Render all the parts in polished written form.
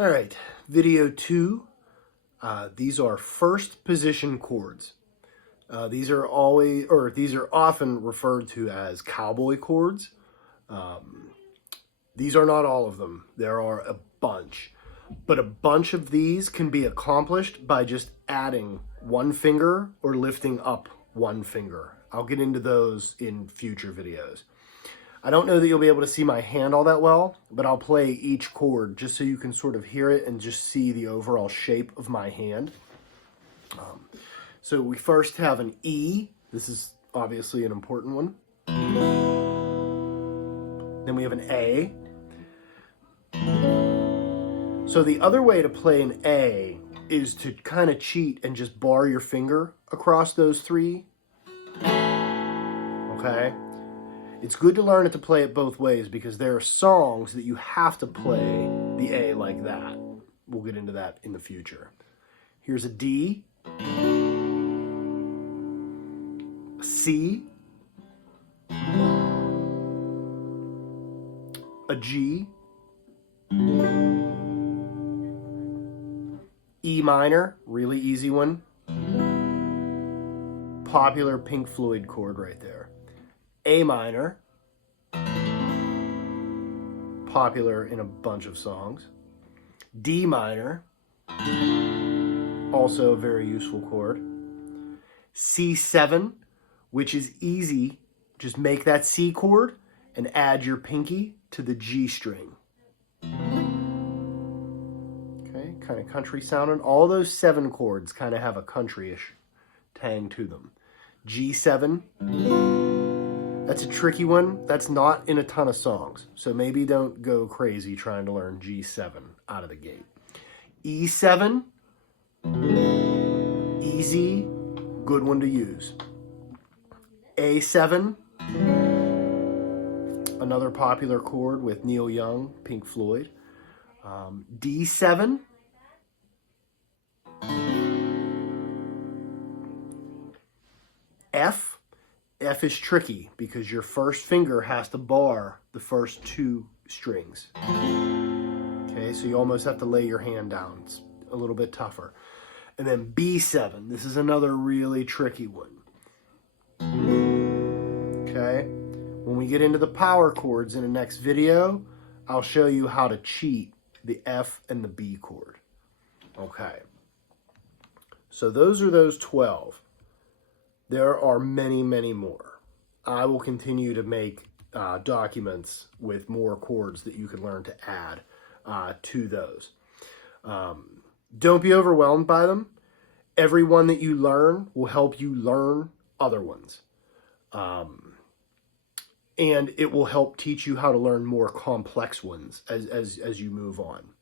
All right, video 2. These are first position chords. These are often referred to as cowboy chords. These are not all of them. There are a bunch. But a bunch of these can be accomplished by just adding one finger or lifting up one finger. I'll get into those in future videos. I don't know that you'll be able to see my hand all that well, but I'll play each chord just so you can sort of hear it and just see the overall shape of my hand. So we first have an E. This is obviously an important one. Then we have an A. So the other way to play an A is to kind of cheat and just bar your finger across those three. Okay? It's good to learn it to play it both ways because there are songs that you have to play the A like that. We'll get into that in the future. Here's a D, a C, a G, E minor, really easy one. Popular Pink Floyd chord right there. A minor, popular in a bunch of songs. D minor, also a very useful chord. C7, which is easy. Just make that C chord and add your pinky to the G string. Okay, kind of country sounding. All those 7 chords kind of have a country-ish tang to them. G7. That's a tricky one. That's not in a ton of songs. So maybe don't go crazy trying to learn G7 out of the gate. E7, easy, good one to use. A7, another popular chord with Neil Young, Pink Floyd. D7, F. F is tricky because your first finger has to bar the first 2 strings. Okay, so you almost have to lay your hand down. It's a little bit tougher. And then B7, this is another really tricky one. Okay, when we get into the power chords in the next video, I'll show you how to cheat the F and the B chord. Okay, so those are those 12. There are many, many more. I will continue to make documents with more chords that you can learn to add to those. Don't be overwhelmed by them. Every one that you learn will help you learn other ones. And it will help teach you how to learn more complex ones as you move on.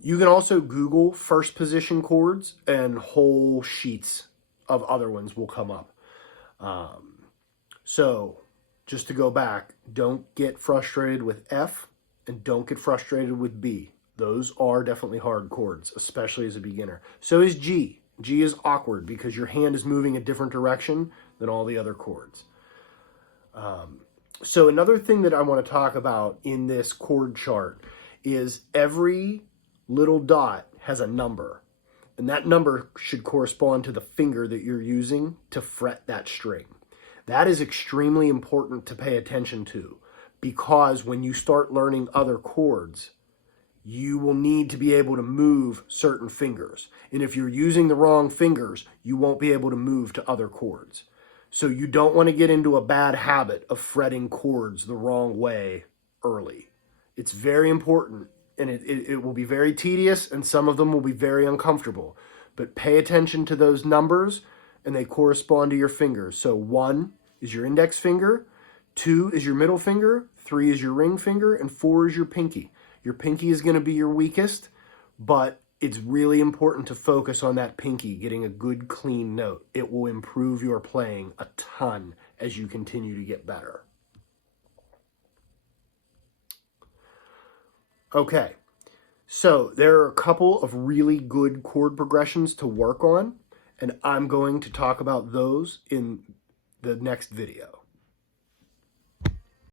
You can also Google first position chords and whole sheets of other ones will come up. So just to go back, don't get frustrated with F and don't get frustrated with B. Those are definitely hard chords, especially as a beginner. So is G. G is awkward because your hand is moving a different direction than all the other chords. So another thing that I want to talk about in this chord chart is every little dot has a number. And that number should correspond to the finger that you're using to fret that string. That is extremely important to pay attention to because when you start learning other chords, you will need to be able to move certain fingers. And if you're using the wrong fingers, you won't be able to move to other chords. So you don't want to get into a bad habit of fretting chords the wrong way early. It's very important. And it will be very tedious, and some of them will be very uncomfortable. But pay attention to those numbers, and they correspond to your fingers. So 1 is your index finger, 2 is your middle finger, 3 is your ring finger, and 4 is your pinky. Your pinky is going to be your weakest, but it's really important to focus on that pinky, getting a good, clean note. It will improve your playing a ton as you continue to get better. Okay, so there are a couple of really good chord progressions to work on, and I'm going to talk about those in the next video.